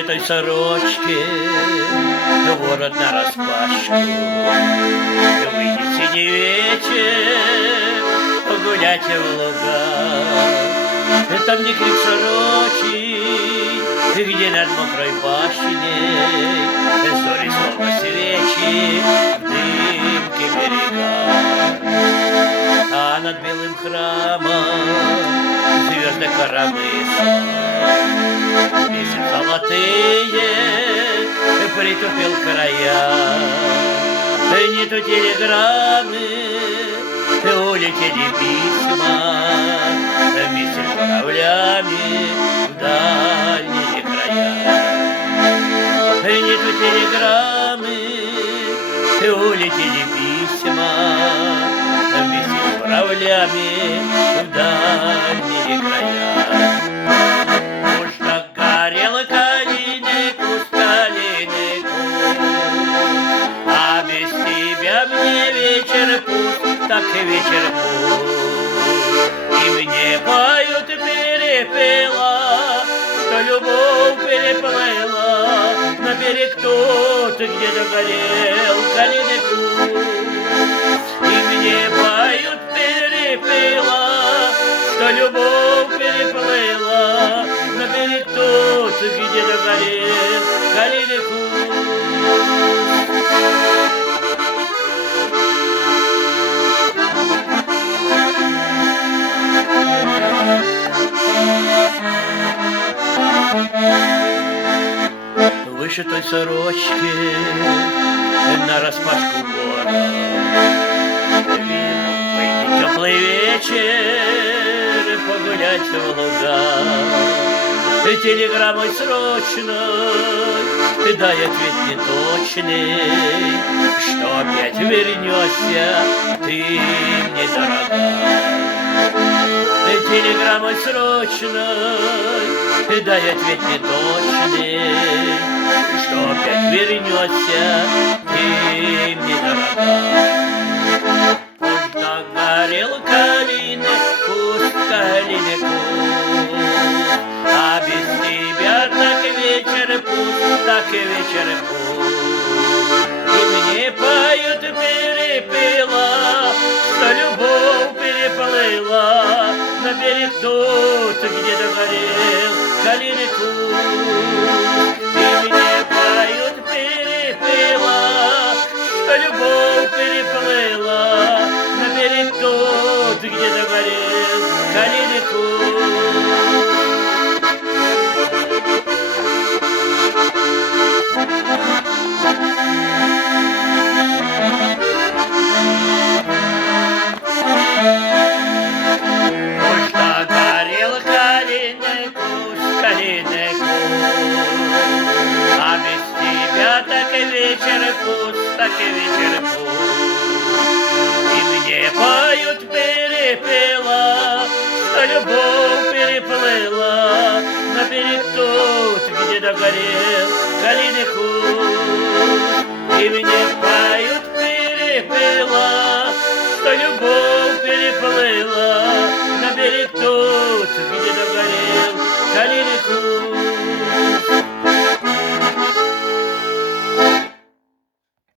вышитой сорочке, ворот нараспашку. Выйдет синий вечер, погулять в луга. Там, где крик сорочий, где над мокрой башней зори словно свечи в дымке берега. А над белым храмом звезды коромысла, песен золотые притупил края. Нету телеграммы, улетели письма вместе с журавлями в дальние края. Нету телеграммы, улетели письма вместе с журавлями в дальние края. Уж так горел калиный куст, калиный куст, а без тебя мне вечер пуст, так и вечер пуст. И мне поют перепела, что любовь переплыла на берег тот, где догорел калиный куст. И мне поют перепела, что любовь переплыла на берег тот, где догорел калиный куст. Вышитой сорочке нараспашку гора. Выйдет теплый вечер, погулять в луга. Телеграммой срочной дай ответ неточный, что опять вернешься ты мне дорога. Телеграммой срочной дай ответ неточный, что опять вернешься ты мне дорога. Уж так горел калиный куст, калиный куст, а без тебя так вечер пуст, так и вечер пуст. И мне поют перепела, что любовь переплыла на берег тот, где догорел калиный куст. И мне поют перепела, что любовь переплыла на берег тот, где догорел калиный куст. Вечер пуст, так и вечер пуст. И мне поют перепела, что любовь переплыла на берег тот, где догорел калиный куст. И мне поют перепела, что любовь переплыла на берег тот,